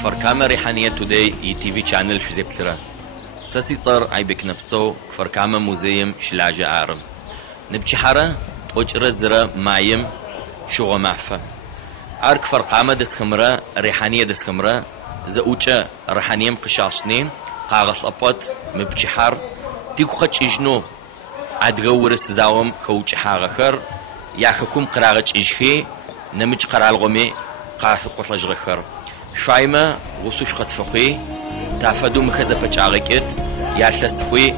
كفر كاميرا ريحانية توداي يتيفي channel شو زي بترا ساسي صار عيبك نفسه كفر كاميرا موزيم شلاجة عارم نبتشي حارة توجر زرا مايم شغو معفة عارك كفر قامة دس خمرة ريحانية دس خمرة زوجة ريحانية مقشاشنين قاغص أبط مبتشي حار تيكو خدش إجنو عدغور السزاوم كوجي حاغخر ياخكم قراغج إجخي نمج قرال غمي قاث قصلج غخر شايمة وصوش قد فقي تافدو مخزفة جاغكت يالسخوي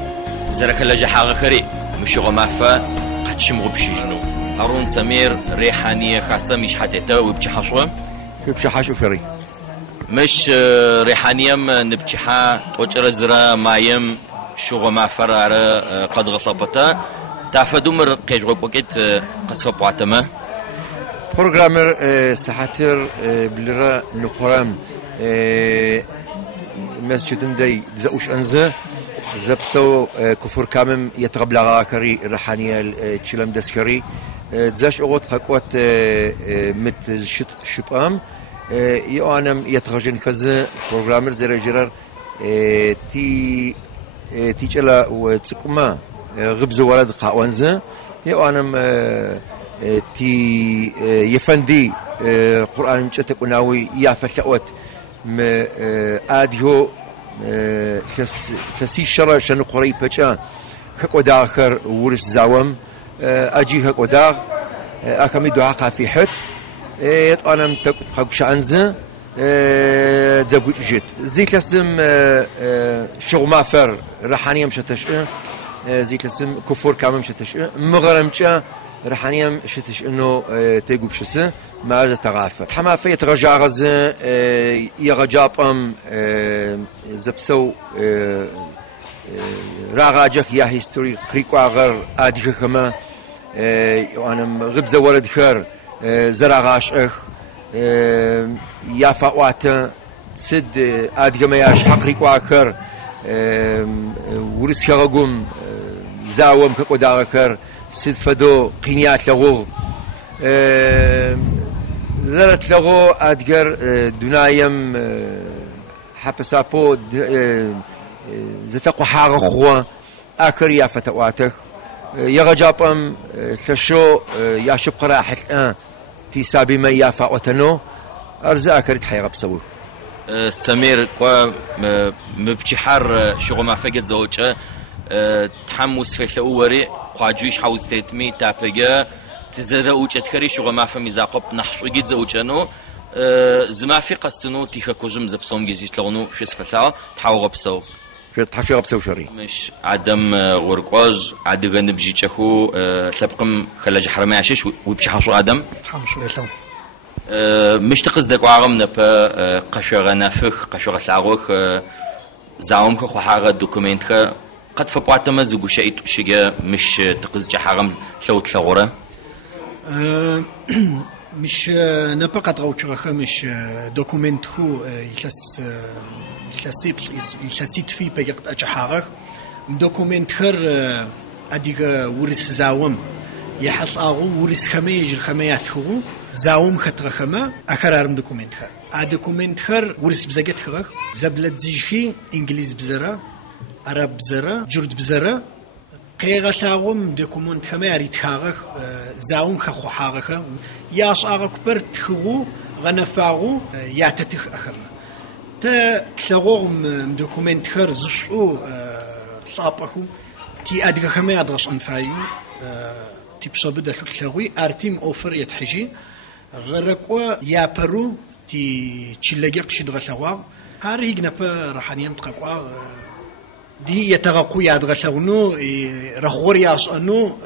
زرك لجا حاغخري مشغو معفة قد شمغو بشيجنو هارون سمير ريحانية خاصة مش حتى وبشي حشوة وبشي حشو فري مش ريحانية نبتشحا توجر زرا مايم شغو معفة قد غصبتا تافدو مر قيجغو بوكيت قصفة بواتما بروغرامر ساعتر بلرا نقرام مسجدم داي زوش انزه زبسو كفر كامم يتقبل غاكري رحانية تشلم دسكري تزاش اغوت قاقوات مت شبام يوانم يتغجن كذا بروغرامر زي جرار تيجلا وتسكما غبز ولد قاوانزه يوانم تي يفندي قرآن مشتك وناوي يافلقوت آديو تسي شرع شنو قريب بچا كقدا آخر ورس زاوم أجي كقدا أكمل دعاء في حد أنا متقش عنزه دبوت جت زيك لسم شغل ما فر رحانية مشتش زيك لسم كفور كامل مشتش مغرم شا رحانيم شتش إنه تيجو بشسه ما هذا تغافر حما في ترجع غز يرجعهم زبسو راجك يا هيستوري كريكو عغر أديك كما وأنا غبزة ولد خير زراعش يا فوات سد أديك ما ياش حقريكو عخر ورس خرجهم زاوم كقدار خير سيد فدو قنيات لغو زرت لغو أدقر دنايم حبسابو زتقو حاغ خوا آخر يا فتواتك يغجابم تشو يا شب راحت تيسابي ما يافا وتنو أرزا آخر تحيغ بسوي سمير كوا مبتشي حار شغل ما فقد زوجة تحمس في الأوري خواجوش حوز تيتمي تابجا تزرع وجهت خري شغل ما فهم إذا قب نحو جد زوجانو زما في قصنو تيخ كوجم زبصوم جزيت لغنو شس فسا تحاول بسو تحفي بسو شري مش عدم ورقاج عاد غنب جيتشخو سبقم خلاج حرمي عشش وبشي حصو عدم حمش ويسلم مش تقصدك وعرم نبا قشرة نفخ قشرة ساروخ زعوم خو حاجة دوكومنت قد فبعت مزوج شيء شيء مش تقصد حرام صوت ثورة مش نبقى تروح مش دوكومنت هو يلسيت في بيجت أجحارك دوكومنت خر أديك ورس زاوم يحصل ورس خميج الخميات هو زاوم خطر خما آخر أرم دوكومنت خر دوكومنت خر ورس بزجت خر زبلت زيجي إنجليز بزرا عرب بزرا جرد بزرا قيغا ساوم دوكومنت خما يريد خارخ زاوم خخو حارخ ياش أرك برت خو غنفاغو يعتتخ أخما تلغوم دوكومنت خر زشو صابخو تي أدغ خما يدرس أنفايو تي بصبدا تلغوي أرتيم أوفر يتحجي غرقوا يابرو تي تشلقيق شدغ ثواب هاري يجنبا رحانيام تقاقوا دي يتغقو يادغشونو رخور ياسانو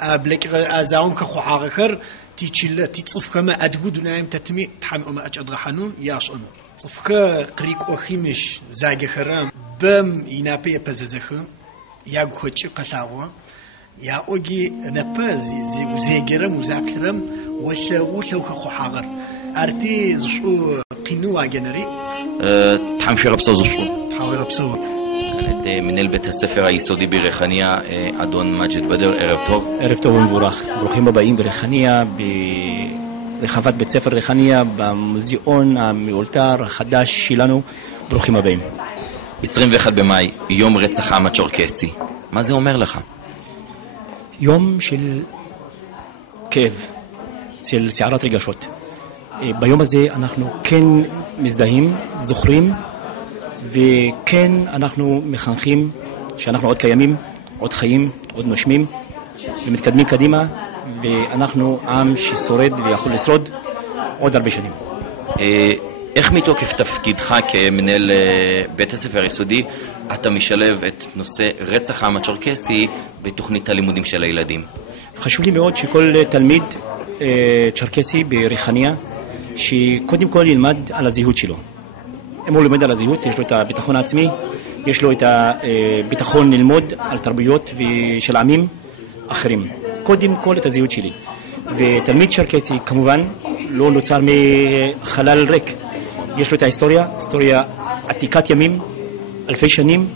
ابلك ازاوم كخو حاغخر تيچل تيصف كما ادغو دنايم تتمي تحمو ما اجدغحنو ياسانو صفك قريق اوخيمش زاغخرام بم ينابي بززخ ياغخوچ قساغو يا اوغي نبازي زيغرم وزاكرم وشو كخو حاغر ارتي زشو قينو اجنري تحمشي غبصو زشو حاول غبصو من البيت السفر היסודי בריחניה, אדון מג'ד בדר, ערב טוב. ערב טוב ומבורך. ברוכים הבאים בריחניה ברחבת בית ספר ריחניה, במוזיאון המאולתר החדש שלנו. ברוכים הבאים. 21 במאי, יום רצח העם הצ'רקסי. מה זה אומר לך? יום של כאב, של סערת רגשות. ביום הזה אנחנו כן מזדהים, זוכרים, וכן אנחנו מחנכים שאנחנו עוד קיימים, עוד חיים, עוד נושמים, ומתקדמים קדימה, ואנחנו עם ששורד ויכול לשרוד עוד הרבה שנים. איך מתוקף תפקידך כמנהל בית הספר היסודי אתה משלב את נושא רצח העם הצ'רקסי בתוכנית הלימודים של הילדים? חשוב לי מאוד שכל תלמיד צ'רקסי בריחניה שקודם כל ילמד על הזהות שלו. אם הוא לומד על הזהות, יש לו את הביטחון העצמי, יש לו את הביטחון ללמוד על תרבויות של עמים אחרים. קודם כל את הזהות שלי. ותלמיד צ'רקסי כמובן לא נוצר מחלל ריק. יש לו את ההיסטוריה, היסטוריה עתיקת ימים, אלפי שנים.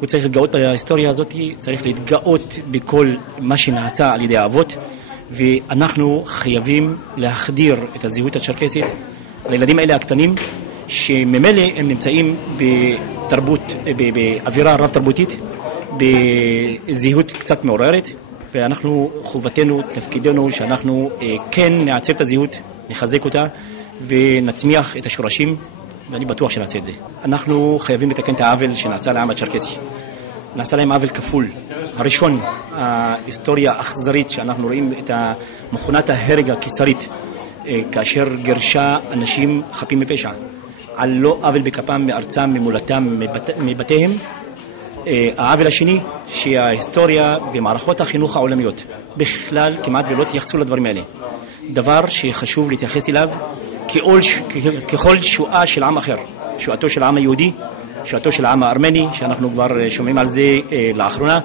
הוא צריך להתגאות בהיסטוריה הזאת, צריך להתגאות בכל מה שנעשה על ידי האבות, ואנחנו חייבים להחדיר את הזהות הצ'רקסית לילדים האלה הקטנים, שממילא הם נמצאים בתרבות, באווירה רב תרבותית, בזהות קצת מעוררת, ואנחנו חובתנו, תפקידנו, שאנחנו כן נעצב את הזהות, נחזק אותה ונצמיח את השורשים, ואני בטוח שנעשה את זה. אנחנו חייבים לתקן את העוול שנעשה לעם הצ'רקסי. נעשה להם עוול כפול. הראשון, ההיסטוריה האכזרית שאנחנו רואים את מכונת ההרג הקיסרית, כאשר גרשה אנשים חפים מפשע, על לא עוול בכפם מארצם, ממולדתם, מבתיהם. העוול השני, שההיסטוריה ומערכות החינוך העולמיות בכלל כמעט ולא תייחסו לדברים האלה. דבר שחשוב להתייחס אליו ככל שואה של עם אחר, שואתו של העם היהודי, שואתו של העם הארמני, שאנחנו כבר שומעים על זה לאחרונה.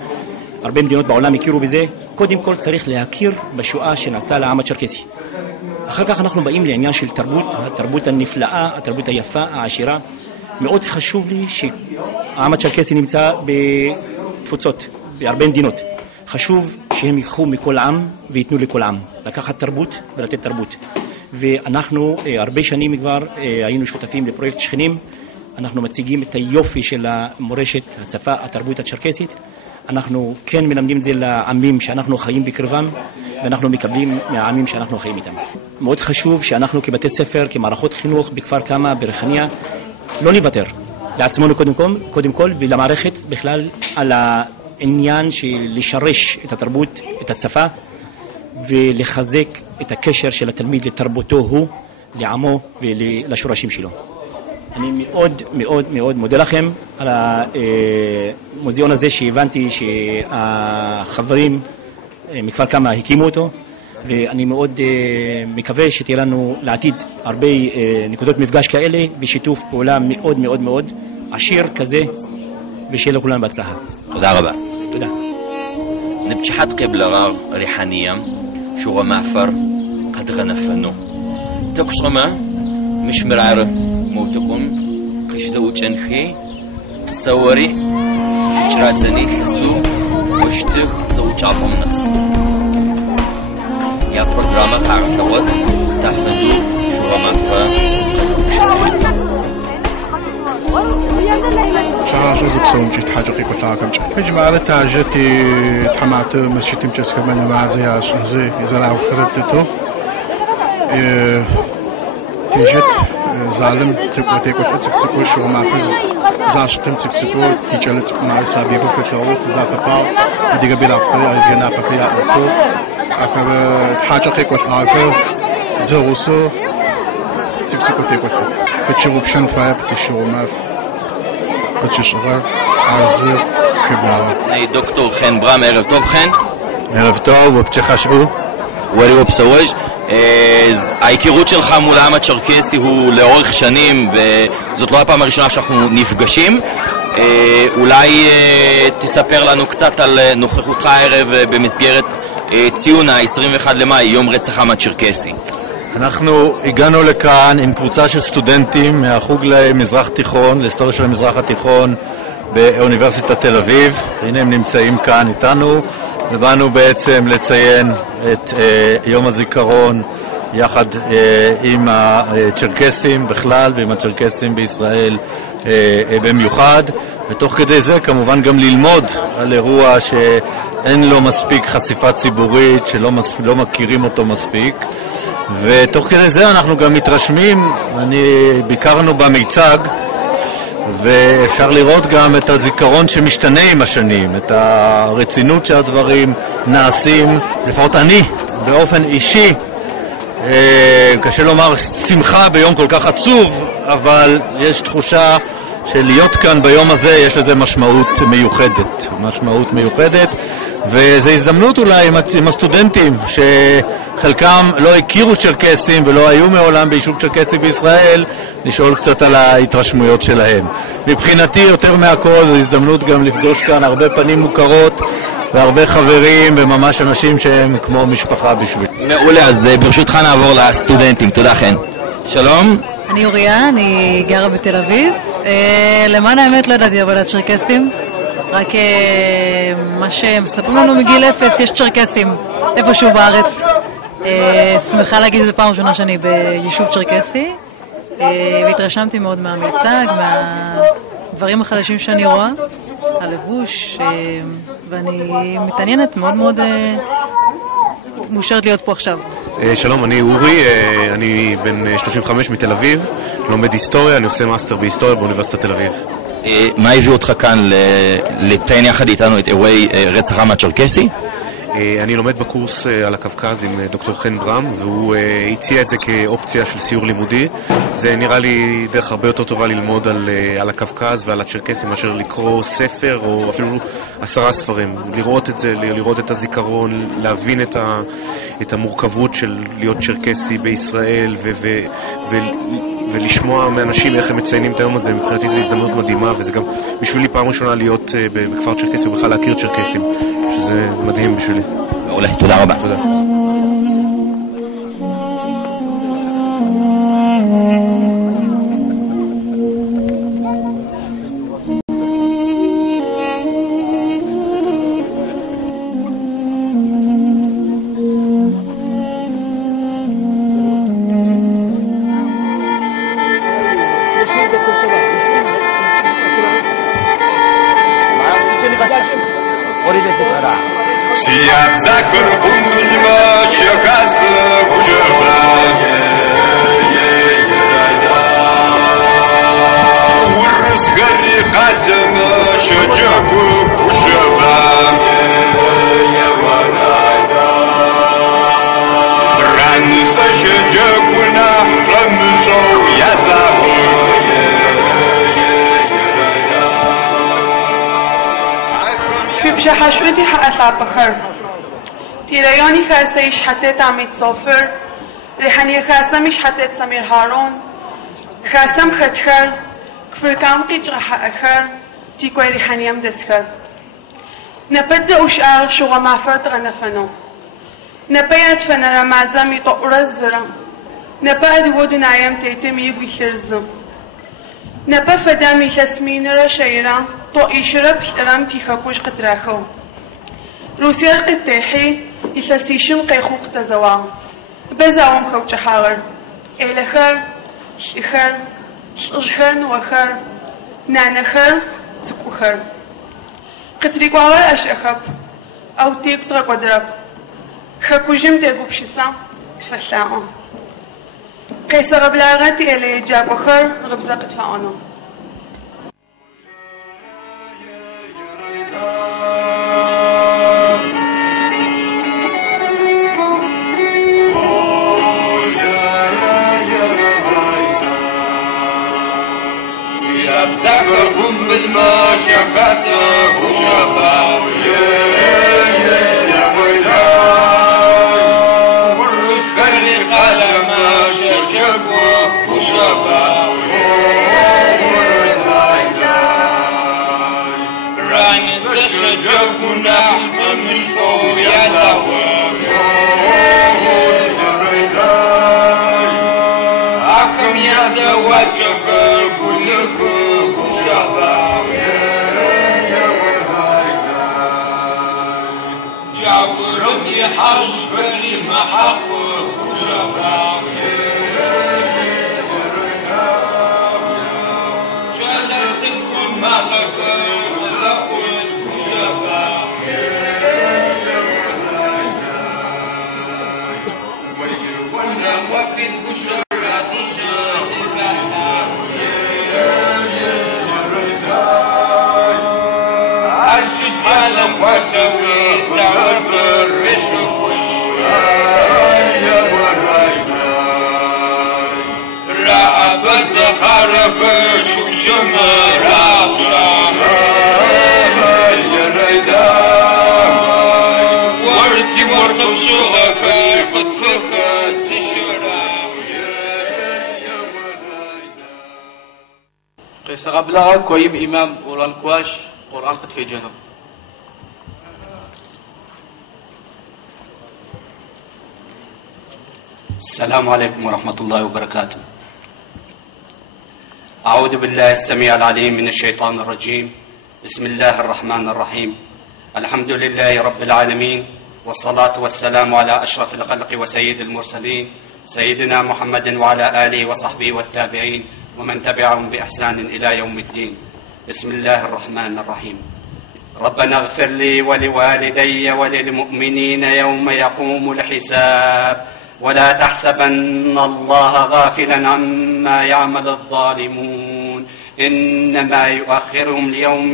הרבה מדינות בעולם הכירו בזה. קודם כל צריך להכיר בשואה שנעשתה לעם הצ'רקסי. אחר כך אנחנו באים לעניין של תרבות, התרבות הנפלאה, התרבות היפה, העשירה. מאוד חשוב לי שהעם הצ'רקסי נמצא בתפוצות, בהרבה מדינות. חשוב שהם ייקחו מכל עם ויתנו לכל עם. לקחת תרבות ולתת תרבות. ואנחנו הרבה שנים כבר היינו שותפים לפרויקט שכנים. אנחנו מציגים את היופי של המורשת, השפה, התרבות הצ'רקסית. אנחנו כן מלמדים את זה לעמים שאנחנו חיים בקרבם, ואנחנו מקבלים מהעמים שאנחנו חיים איתם. מאוד חשוב שאנחנו כבתי ספר, כמערכות חינוך בכפר קמא, בריחניה, לא נוותר לעצמנו קודם כל, ולמערכת בכלל על העניין של לשרש את התרבות, את השפה, ולחזק את הקשר של התלמיד לתרבותו הוא, לעמו ולשורשים שלו. אני מאוד מאוד מאוד מודה לכם על המוזיאון הזה, שהבנתי שהחברים מכפר קמא הקימו אותו, ואני מאוד מקווה שתהיה לנו לעתיד הרבה נקודות מפגש כאלה בשיתוף פעולה מאוד מאוד מאוד עשיר כזה, ושיהיה לכולנו בהצלחה. תודה רבה. תודה. نبتشحت قبل ريحانية شو معفر قد غنفنو تكشغما مش مرعر موتكم قش زوج انخي بصوري شراتني تلسو وشتخ زوج عظم نص يا برنامج عن سواد تحمدو شو معفر شهر جزء بسوم جيت حاجة قيقة ثاقم هجم على تاجتي تحمعت مسجد مجسك من معزيها شهزي يزرعوا خربتتو تيجت ظالم تبقى تيكو فتسكتكو شو معفز زاشتم تسكتكو تيجلت مع السابيكو كتلو زافقا ديگه بيلا قليا يجينا قليا أكو أكو حاجة قيقة ثاقم زغوسو تسكتكو تيكو فتشغو بشن فايب تشغو معف بتشغل عزيز كبار. أي دكتور خن برام عرب طوب خن. ערב טוב, ובתשחשו. וואלי ובסוויג' ההיכרות שלך מול העם הצ'רקסי הוא לאורך שנים, וזאת לא הפעם הראשונה שאנחנו נפגשים. אולי תספר לנו קצת על נוכחותך הערב במסגרת ציון ה-21 למאי, יום רצח העם הצ'רקסי. אנחנו הגענו לכאן עם קבוצה של סטודנטים מהחוג למזרח תיכון, להיסטוריה של המזרח התיכון באוניברסיטת תל אביב. הנה הם נמצאים כאן איתנו, ובאנו בעצם לציין את יום הזיכרון, יחד עם הצ'רקסים בכלל ועם הצ'רקסים בישראל במיוחד, ותוך כדי זה כמובן גם ללמוד על אירוע שאין לו מספיק חשיפה ציבורית, שלא מכירים אותו מספיק, ותוך כדי זה אנחנו גם מתרשמים. ביקרנו במיצג ואפשר לראות גם את הזיכרון שמשתנה עם השנים, את הרצינות שהדברים נעשים. לפחות אני באופן אישי, קשה לומר שמחה ביום כל כך עצוב, אבל יש תחושה של להיות כאן ביום הזה יש לזה משמעות מיוחדת, וזו הזדמנות אולי עם הסטודנטים שחלקם לא הכירו צ'רקסים ולא היו מעולם ביישוב צ'רקסי בישראל, לשאול קצת על ההתרשמויות שלהם. מבחינתי יותר מהכל זו הזדמנות גם לפגוש כאן הרבה פנים מוכרות והרבה חברים וממש אנשים שהם כמו משפחה בשביל. מעולה, אז ברשותך נעבור לסטודנטים. תודה חן. שלום. אני אוריה, אני גרה בתל אביב. למען האמת לא ידעתי הרבה על צ'רקסים, רק מה שמספרים לנו מגיל אפס, יש צ'רקסים איפשהו בארץ. שמחה להגיד את זה פעם ראשונה שאני ביישוב צ'רקסי, והתרשמתי מאוד מהמיצג, מהדברים החדשים שאני רואה, הלבוש, ואני מתעניינת מאוד מאוד מאושרת להיות פה עכשיו. שלום, אני אורי, אני בן 35 מתל אביב, לומד היסטוריה, אני עושה מאסטר בהיסטוריה באוניברסיטת תל אביב. מה הביא אותך כאן לציין יחד איתנו את אירועי רצח העם הצ'רקסי? אני לומד בקורס על הקווקז עם דוקטור חן ברם, והוא הציע את זה כאופציה של סיור לימודי. זה נראה לי דרך הרבה יותר טובה ללמוד על הקווקז ועל הצ'רקסים מאשר לקרוא ספר או אפילו 10 ספרים. לראות את זה, לראות את הזיכרון, להבין את המורכבות של להיות צ'רקסי בישראל ולשמוע מאנשים איך הם מציינים את היום הזה. מבחינתי זו הזדמנות מדהימה, וזה גם בשבילי פעם ראשונה להיות בכפר צ'רקסי ובכלל להכיר צ'רקסים, שזה מדהים בשבילי. מעולה, תודה רבה. תודה. شحشوتي حقسع بخر تيريوني خاسة إيش حتيت عميد صوفر ريحاني خاسة مش حتيت سمير هارون خاسة مختخر كفر كام قيج غحا أخر تيكوي ريحاني أمدسخر نبتزا أشعر شغا معفرت غنفنو نبيات فنا رمازامي طقرز زرم نبا أدودو نعيم تيتم يقوي خرزم نبا فدامي لسمين رشيرا طو إشرب رم تيخاكوش قتراخو روسيا القتاحي إثاسيشن قيخوق تزوام بزاوم خوش حاغر إلخر شخر شخن وخر نانخر تكوخر قتريقوار أشأخب أو تيك ترق ودرب خاكوجم تيقو بشيسا تفساهم قيسا غبلاغتي إلي جاب وخر غبزا قتفاعنو زكركم بالما شكاسة وشباب يا ويلا والرس كرني قلم شجب وشباب راني سشجب ونحن مشكور يا زواب أكم يا زوات شكر كلكم جاورني حشبني محق قيس قبلها كويم إمام قرآن كواش قرآن قد في جنب السلام عليكم ورحمة الله وبركاته. أعوذ بالله السميع العليم من الشيطان الرجيم. بسم الله الرحمن الرحيم. الحمد لله رب العالمين، والصلاة والسلام على أشرف الخلق وسيد المرسلين سيدنا محمد وعلى آله وصحبه والتابعين ومن تبعهم بإحسان إلى يوم الدين. بسم الله الرحمن الرحيم. ربنا اغفر لي ولوالدي وللمؤمنين يوم يقوم الحساب ولا تحسبن الله غافلا عما يعمل الظالمون إنما يؤخرهم ليوم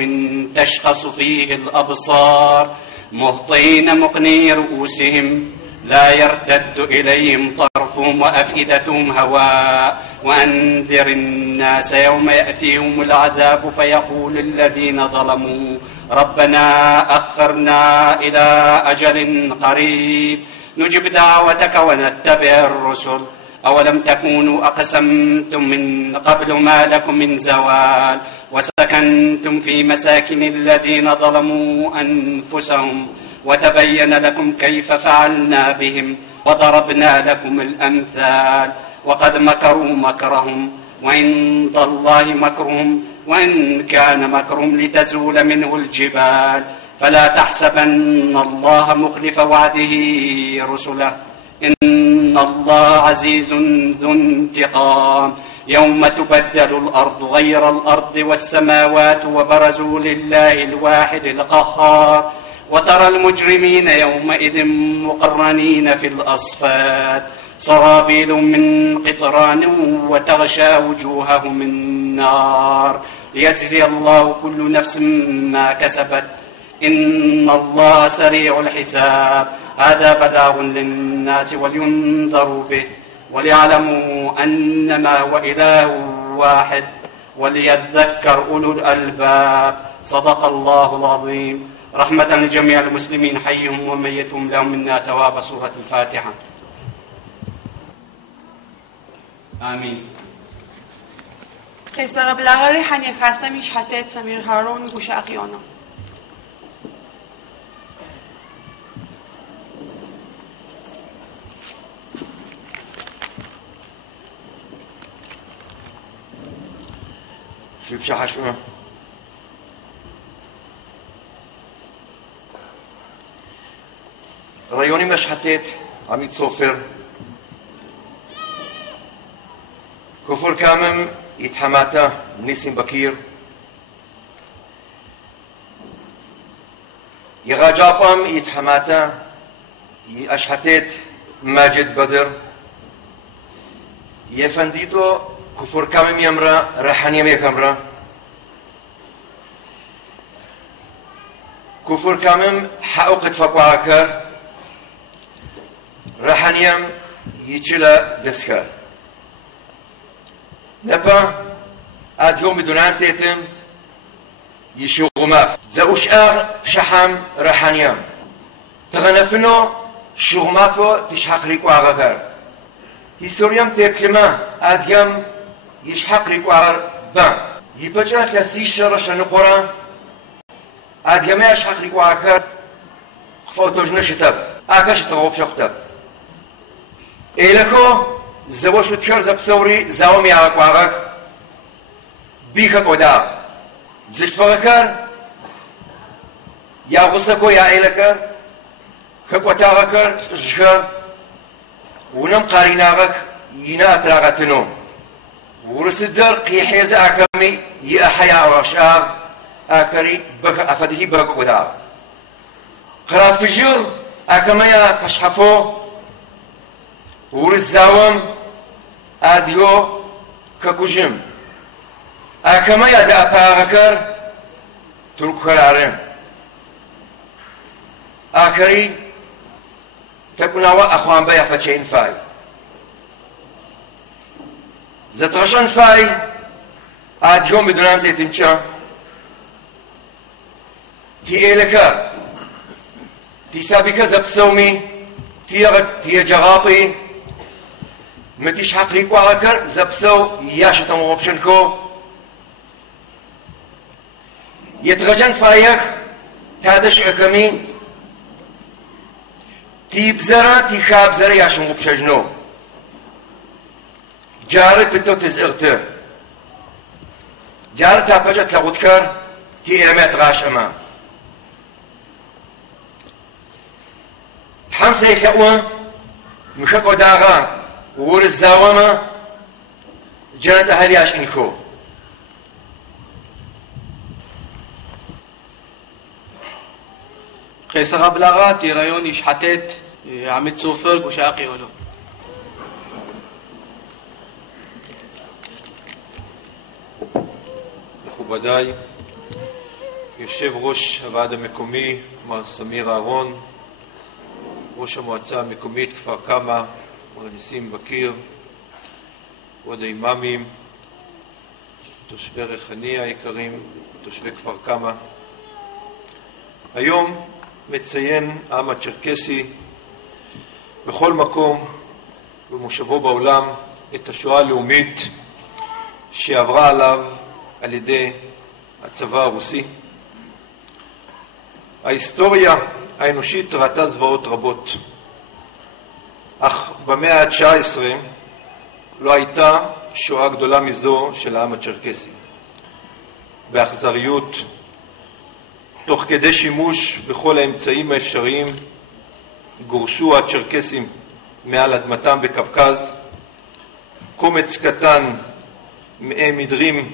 تشخص فيه الأبصار مهطعين مقني رؤوسهم لا يرتد إليهم طرفهم وأفئدتهم هواء وأنذر الناس يوم يأتيهم العذاب فيقول الذين ظلموا ربنا أخرنا إلى أجل قريب نجب دعوتك ونتبع الرسل أولم تكونوا أقسمتم من قبل ما لكم من زوال وسكنتم في مساكن الذين ظلموا أنفسهم وتبين لكم كيف فعلنا بهم وضربنا لكم الأمثال وقد مكروا مكرهم وعند الله مكرهم وإن كان مكرهم لتزول منه الجبال فلا تحسبن الله مخلف وعده رسله إن الله عزيز ذو انتقام يوم تبدل الأرض غير الأرض والسماوات وبرزوا لله الواحد القهار وترى المجرمين يومئذ مقرنين في الأصفاد سرابيل من قطران وتغشى وجوههم النار ليجزي الله كل نفس ما كسبت إن الله سريع الحساب. هذا بلاغ للناس ولينذروا به وليعلموا أنما هو إله واحد وليذكر أولو الألباب. صدق الله العظيم. رحمة لجميع المسلمين حيهم وميتهم لهم منا تواب. سورة الفاتحة. آمين. قصة بلاغ حني خاسم شحتت سمير هارون گوش اقیانا. شوف شحشمه ريوني مش حتيت عميد صوفر كفر كامم يتحماتا نيسين بكير يغاجابم يتحماتا أشحتيت ماجد بدر يفنديتو كفر كامم يمرا رحانيم يكمرا كفر كامم حقوق تفقواكر رحانيم يجلا دسكر نبا أديوم بدونان تيتم يشوغماف زاوش شحام رحانيم تغنفنو شوغمافو تشحق ريكو آغاكر هيستوريام تيكلمة أديام يشحق ريكو آغار بان يبجا كسيش رشا نقرا أديام يشحق ريكو آغاكر خفوتوج نشتب آكاش تغوب شختب إلكو زوجو تكر زبسوري زاومي آغاك بيكا قدا زلفغكر يا غسكو يا إلكر كقوتاغكر جكر ونم قاريناغك ينا أتراغتنو ورسدزر قيحيز أكمي يأحيا ورشاغ أكري بك أفده بك قدا قرافجر أكميا فشحفو ورزاوم أديو كقجم أكميا دا أباغكر ترك خلارم أكري تكونوا أخوان بيا فتشين فاي زترشان فاي عاد يوم بدونان تتنشا تي إلكا تي سابقا زبسومي تي جغاطي متيش حقريكو عكر زبسو ياشتا مغبشنكو يتغجن فايخ تادش أكمين تي بزرا تي خاب زرا ياشن مغبشجنو جاري بتو تزغتر جاري تاقجة تلغتكر تي إرمات غاش أما حمسة يكأوان مشاكو داغا وور الزاومة جانت أهلياش إنكو قيصر بلاغات يريون يشحتت عمد صوفر وشاقي ولو מכובדיי, יושב ראש הוועד המקומי מר סמיר אהרון, ראש המועצה המקומית כפר קמא מר ניסים בקיר, כבוד האימאמים, תושבי ריחניה היקרים, תושבי כפר קמא. היום מציין העם הצ'רקסי בכל מקום במושבו בעולם את השואה הלאומית שעברה עליו על ידי הצבא הרוסי. ההיסטוריה האנושית ראתה זוועות רבות, אך במאה ה-19 לא הייתה שואה גדולה מזו של העם הצ'רקסי. באכזריות, תוך כדי שימוש בכל האמצעים האפשריים, גורשו הצ'רקסים מעל אדמתם בקווקז. קומץ קטן מהם הדרים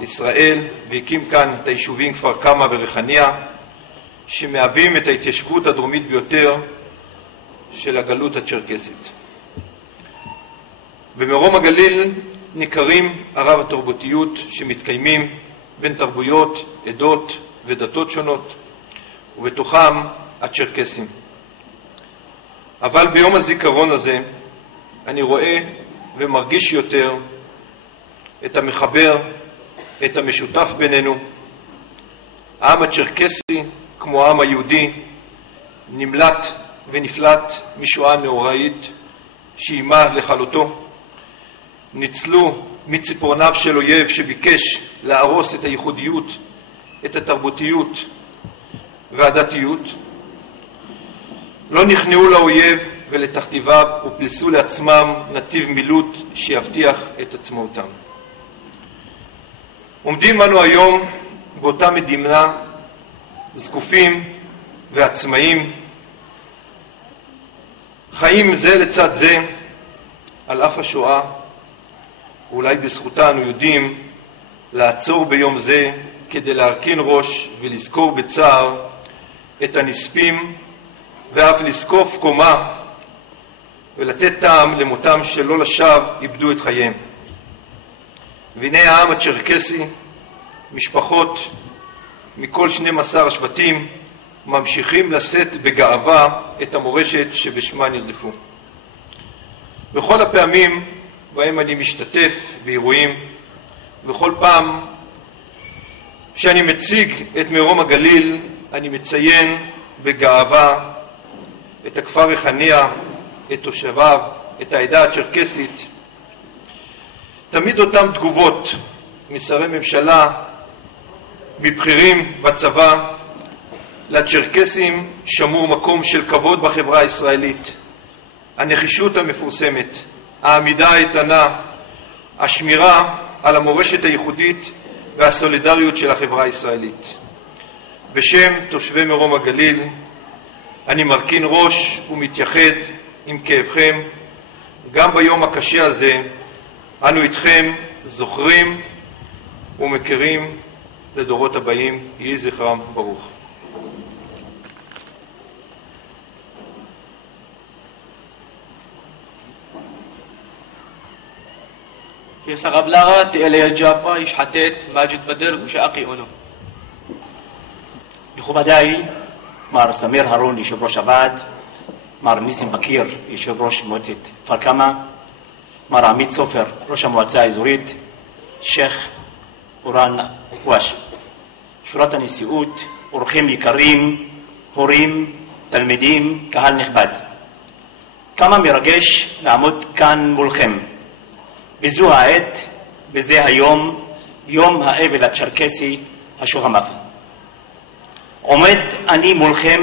ישראל והקים כאן את היישובים כפר קמא וריחניה, שמהווים את ההתיישבות הדרומית ביותר של הגלות הצ'רקסית. במרום הגליל ניכרים הרב התרבותיות שמתקיימים בין תרבויות, עדות ודתות שונות, ובתוכם הצ'רקסים. אבל ביום הזיכרון הזה אני רואה ומרגיש יותר את המחבר, את המשותף בינינו. העם הצ'רקסי, כמו העם היהודי, נמלט ונפלט משואה נוראית שאיימה לכלותו. ניצלו מציפורניו של אויב שביקש להרוס את הייחודיות, את התרבותיות והדתיות. לא נכנעו לאויב ולתכתיביו ופלסו לעצמם נתיב מילוט שיבטיח את עצמאותם. עומדים אנו היום באותה מדינה, זקופים ועצמאים, חיים זה לצד זה על אף השואה, ואולי בזכותה אנו יודעים לעצור ביום זה כדי להרכין ראש ולזכור בצער את הנספים, ואף לזקוף קומה ולתת טעם למותם שלא לשווא איבדו את חייהם. והנה העם הצ'רקסי, משפחות מכל 12 השבטים, ממשיכים לשאת בגאווה את המורשת שבשמה נרדפו. בכל הפעמים בהם אני משתתף באירועים, בכל פעם שאני מציג את מרום הגליל, אני מציין בגאווה את הכפר ריחניה, את תושביו, את העדה הצ'רקסית. תמיד אותם תגובות משרי ממשלה, מבכירים בצבא, לצ'רקסים שמור מקום של כבוד בחברה הישראלית. הנחישות המפורסמת, העמידה האיתנה, השמירה על המורשת הייחודית והסולידריות של החברה הישראלית. בשם תושבי מרום הגליל אני מרכין ראש ומתייחד עם כאבכם, גם ביום הקשה הזה אנו איתכם זוכרים ומכירים לדורות הבאים. יהי זכרם ברוך. يسرب لغة إلي الجابا يشحتت ماجد بدر وشاقي أونو. מכובדיי, מר סמיר הרון, יושב ראש הוועד, מר ניסים בקיר, יושב ראש מועצת כפר כמא, מר עמית סופר, ראש המועצה האזורית, שייח' אורן קואש, שורת הנשיאות, אורחים יקרים, הורים, תלמידים, קהל נכבד. כמה מרגש לעמוד כאן מולכם. בזו העת, בזה היום, יום האבל הצ'רקסי השורמב. עומד אני מולכם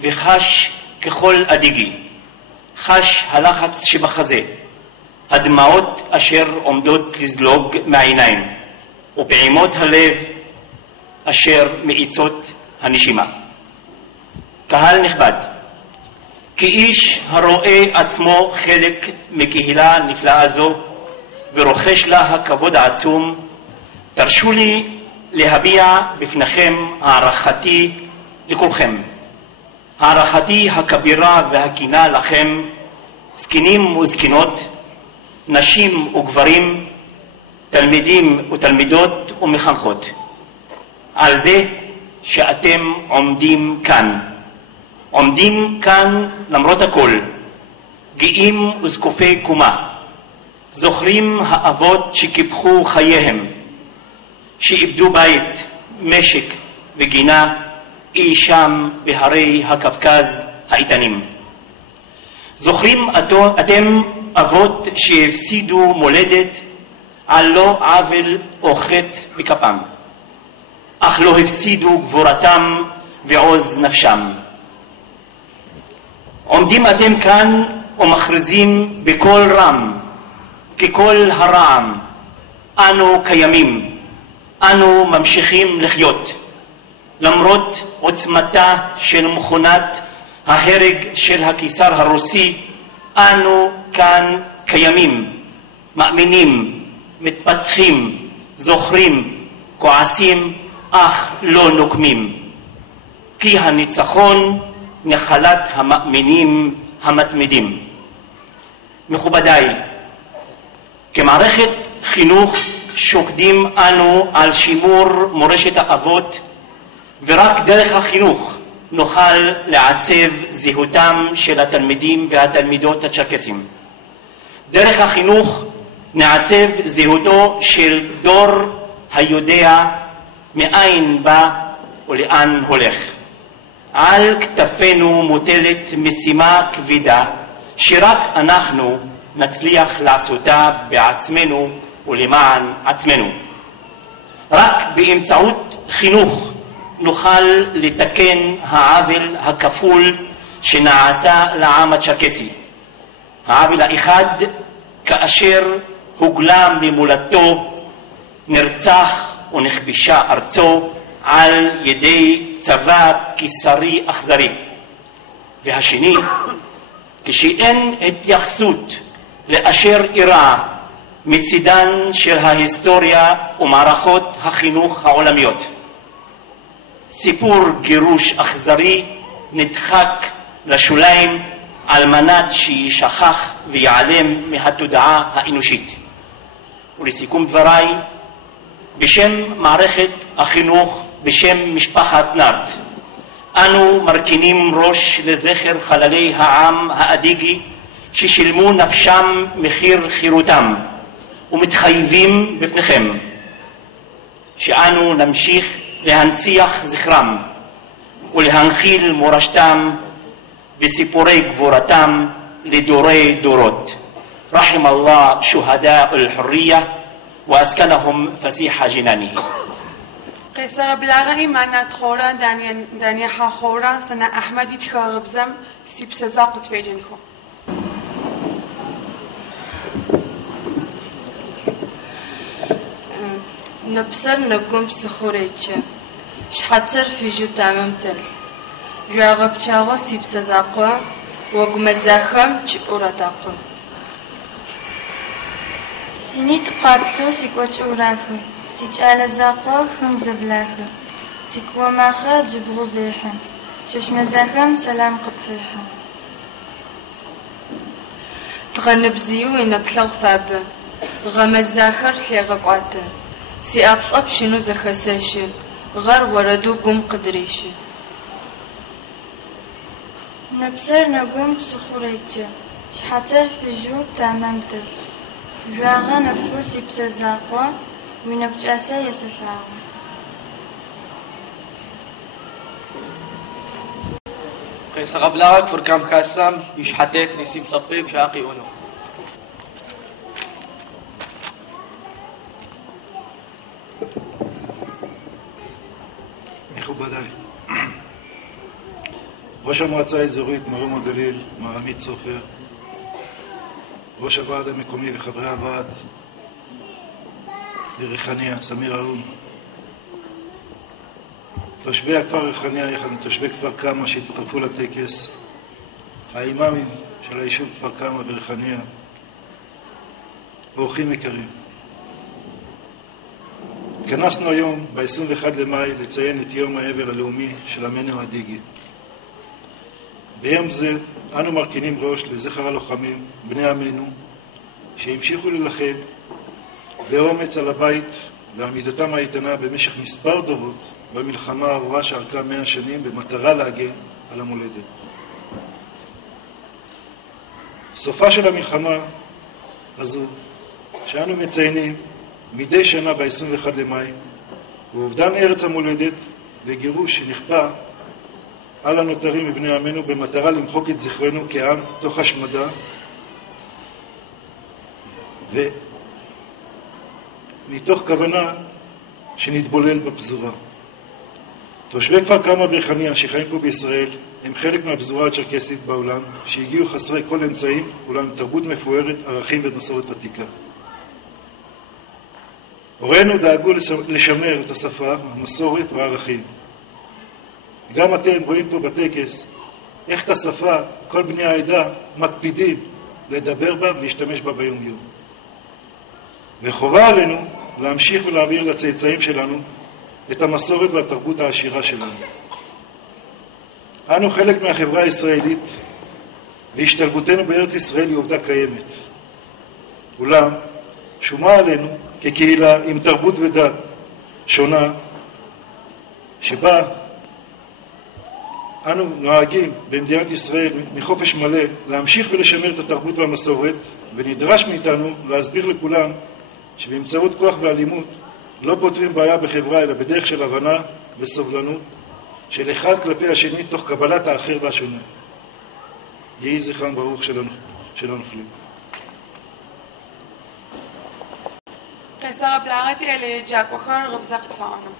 וחש ככל אדיגי, חש הלחץ שבחזה, הדמעות אשר עומדות לזלוג מהעיניים, ופעימות הלב אשר מאיצות הנשימה. קהל נכבד, כאיש הרואה עצמו חלק מקהילה נפלאה זו ורוכש לה הכבוד העצום, תרשו לי להביע בפניכם הערכתי לכולכם, הערכתי הכבירה והכינה לכם, זקנים וזקנות, נשים וגברים, תלמידים ותלמידות ומחנכות, על זה שאתם עומדים כאן למרות הכל, גאים וזקופי קומה, זוכרים האבות שקיפחו חייהם, שאיבדו בית, משק וגינה אי שם בהרי הקווקז האיתנים. זוכרים אתם אבות שהפסידו מולדת על לא עוול או חטא בכפם, אך לא הפסידו גבורתם ועוז נפשם. עומדים אתם כאן ומכריזים בקול רם, כקול הרעם, אנו קיימים, אנו ממשיכים לחיות. למרות עוצמתה של מכונת ההרג של הקיסר הרוסי, אנו כאן קיימים, מאמינים, מתפתחים, זוכרים, כועסים, אך לא נוקמים. כי הניצחון נחלת המאמינים המתמידים. מכובדיי, כמערכת חינוך שוקדים אנו על שימור מורשת האבות, ורק דרך החינוך נוכל לעצב זהותם של התלמידים והתלמידות הצ'רקסים. דרך החינוך נעצב זהותו של דור היודע מאין בא ולאן הולך. על כתפינו מוטלת משימה כבדה שרק אנחנו נצליח לעשותה בעצמנו ולמען עצמנו. רק באמצעות חינוך נוכל לתקן העוול הכפול שנעשה לעם הצ'רקסי. העוול האחד, כאשר הוגלה ממולדתו, נרצח ונכבשה ארצו על ידי צבא קיסרי אכזרי. והשני, כשאין התייחסות לאשר אירע מצידן של ההיסטוריה ומערכות החינוך העולמיות. סיפור גירוש אכזרי נדחק לשוליים על מנת שישכח ויעלם מהתודעה האנושית. ולסיכום דבריי, בשם מערכת החינוך, בשם משפחת נארט, אנו מרכינים ראש לזכר חללי העם האדיגי ששילמו נפשם מחיר חירותם, ומתחייבים בפניכם שאנו נמשיך להנציח זכרם ולהנחיל מורשתם בסיפורי גבורתם לדורי דורות. رحم الله شهداء الحرية وأسكنهم فسيح جنانه. قيصر بلاغي معنات خورا دانيا خورا سنة أحمد يتخربزم سيبسزا قطفيجنكو. نبصر نقوم بسخوريتش شحتر في جو تاممتل يعغب تشاغو سيبسزاقو وقمزاخم چورتاقم سنيت قابلو سيكوش أوراخو سيج على زاقو خم زبلاخو سيكوا ماخا جبغو زيحا شش مزاخم سلام قبلها تغنبزيو ينبلغ فاب غمزاخر ثيغقواتن سي أبصب شنو زخساشي غر وردو قم قدريشي نبسر نقوم سخوريتي شحاتر فيجو تمامتر جواغا نفوس يبسزاقوا وينبجاسا يسفاقوا قيس قبلك فركام خاصام يشحتك نسيم صبيب شاقي أونو מכובדיי, ראש המועצה האזורית מרום הגליל, מר עמית סופר, ראש הוועד המקומי וחברי הוועד לריחניה, סמיר אהרון, תושבי הכפר ריחניה יחד עם תושבי כפר קמא שהצטרפו לטקס, האימאמים של היישוב כפר קמא וריחניה, ואורחים יקרים. התכנסנו היום ב-21 למאי לציין את יום האבל הלאומי של עמנו הדיגי. ביום זה אנו מרכינים ראש לזכר הלוחמים, בני עמנו, שהמשיכו ללחם באומץ על הבית ועמידתם האיתנה במשך מספר דורות במלחמה הארורה שארכה 100 שנים במטרה להגן על המולדת. סופה של המלחמה הזו שאנו מציינים מדי שנה ב-21 למאי הוא אובדן ארץ המולדת וגירוש שנכפה על הנותרים מבני עמנו במטרה למחוק את זכרנו כעם תוך השמדה ומתוך כוונה שנתבולל בפזורה. תושבי כפר קמא וריחניה שחיים פה בישראל הם חלק מהפזורה הצ'רקסית בעולם שהגיעו חסרי כל אמצעים אולם תרבות מפוארת, ערכים ומסורת עתיקה. הורינו דאגו לשמר את השפה, המסורת והערכים. גם אתם רואים פה בטקס איך את השפה כל בני העדה מקפידים לדבר בה ולהשתמש בה ביום יום. וחובה עלינו להמשיך ולהעביר לצאצאים שלנו את המסורת והתרבות העשירה שלנו. אנו חלק מהחברה הישראלית והשתלבותנו בארץ ישראל היא עובדה קיימת. אולם שומה עלינו כקהילה עם תרבות ודת שונה שבה אנו נוהגים במדינת ישראל מחופש מלא להמשיך ולשמר את התרבות והמסורת, ונדרש מאיתנו להסביר לכולם שבאמצעות כוח ואלימות לא פותרים בעיה בחברה אלא בדרך של הבנה וסובלנות של אחד כלפי השני תוך קבלת האחר והשונה. יהי זכרם ברוך של הנופלים. قصة بلاغتي اللي جاك وخر غبزقت فانا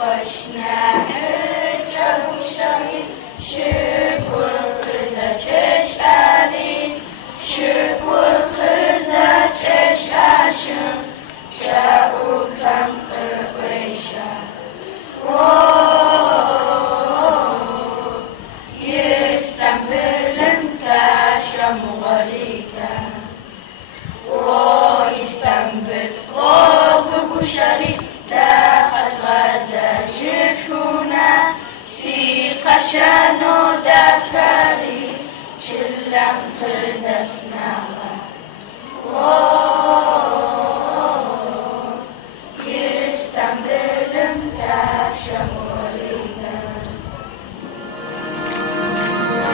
قشنا حجة وشهيد شكر قزة شاشالين شكر قزة شاشاشن شاقو كم قويشا يستنبل انت شمغليتا ويستنبل قوة شريك لقد غزا شركنا سيقشانو دكاري شلم قدسنا يستنبلم تاشمولينا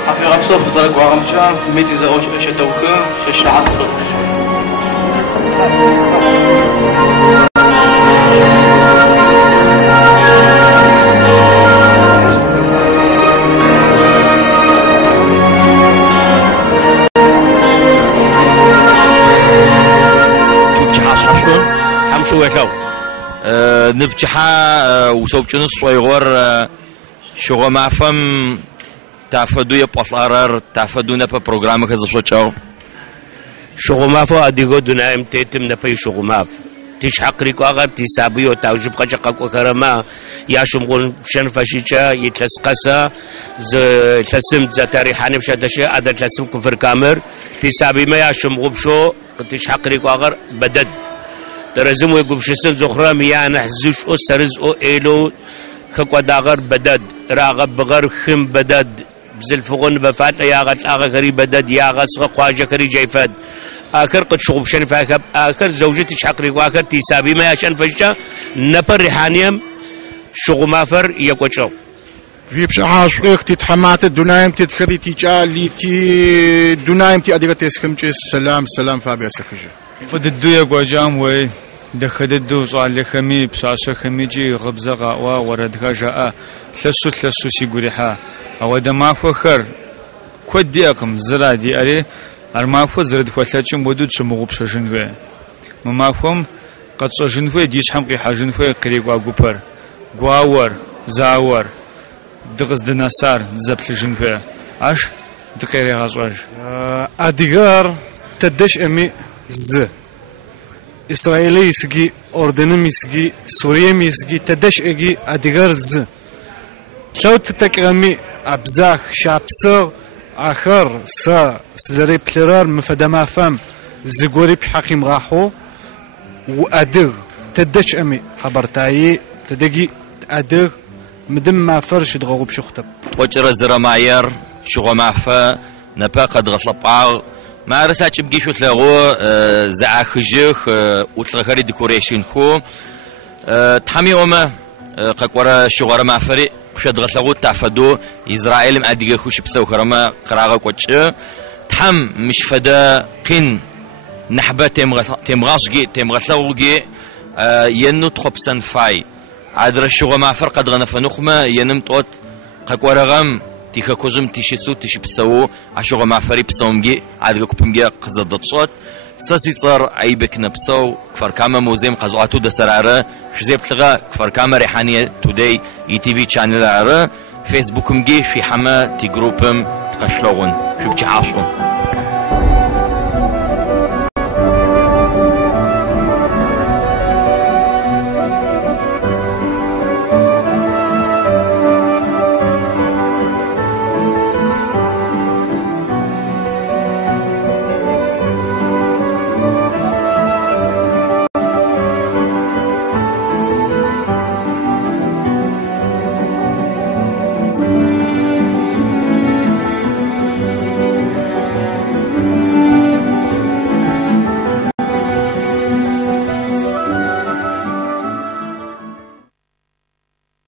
حفي غبصة فزرق وغمشا ميتي زاوش اشا توكا ششعات شو يكو نبتحا وسوبچنس صويغور شغو معفم تعفدو يبطلارر تعفدو نبا برنامج هذا صوتشاو شغو معفو اديغو دنايم تيتم نبي شغو معف تشحق ريكواغب تسابيو تاوجب قشقق وكرما ياشم قول شن فشيشا يتلسقسا تلسم زتاري حانب شدشي أدا تلسم كفر كامر تسابي ما ياشم غبشو تشحق ريكواغر بدد ترزم ويقبشسن زخرا ميانا حزوش او سرز او ايلو خقوا داغر بدد راغب بغر خم بدد بزلفغن بفات ياغت آغا كري بدد ياغا سغا قواجة كري جيفد آخر قد شغب شنفاك آخر زوجتي شحقري وآخر تيسابي ما يشان فجتا نبر ريحانيم شغو مافر يكوشو في بشعاش اختي تحمات الدنايم تدخلي تيجالي تي دنايم تي أديك تسخمش سلام فابي أسخجة فددو يقواجام وي دخددو صالي خمي بساسة خمي جي غبزة غاوا وردها جاء ثلثو سيقوريحا أو دماغو خر كود دي أقم زرا دي أري أرماغو زرد خوالاتشم بودو تسمغو بسجنوه مماغوم قد سجنوه ديش حمقي حاجنوه قريق واغوبر غواور زاور دغز دناسار زبل جنوه أش دقيري غازواج أديغار تدش أمي ز إسرائيلي يسقي أردنم يسقي سوريا يسقي تدش أجي أديغار ز لو تتكرمي أبزاخ شابسر آخر سزري بلرار مفدما فم زغوري بحقيم راحو وأدغ تدش أمي خبرتاي تدقي أدغ مدم ما فرش دغو بشختب وجر زرا معير شغو معفا نبا قد غطلبعاغ ما رساتش بقيشو تلاغو زعا خجيخ وتلغاري ديكوريشن خو تحمي أما قاقورا شغورا معفري خشد غطلغو تعفدو إسرائيل مأديغ خوش بسو خرما قراغا كوتش تحم مش فدا قين نحبا تيمغاشجي ينو تخبسن فاي عادر الشغو معفر قد غنفا نخمة ينم توت قاقورا غم تيخا كوزم تيشيسو تيشبسو عشغو معفري بسومجي عادر كوبمجي قزدت صوت ساسي صار عيبك نبسو كفر كاما موزيم قزواتو دا سرعرة شزيب تلغا كفر كاما ريحانية توداي ETV channel عرة فيسبوك مجي في حما تي جروبم تقشلوغن شو بتشعاشون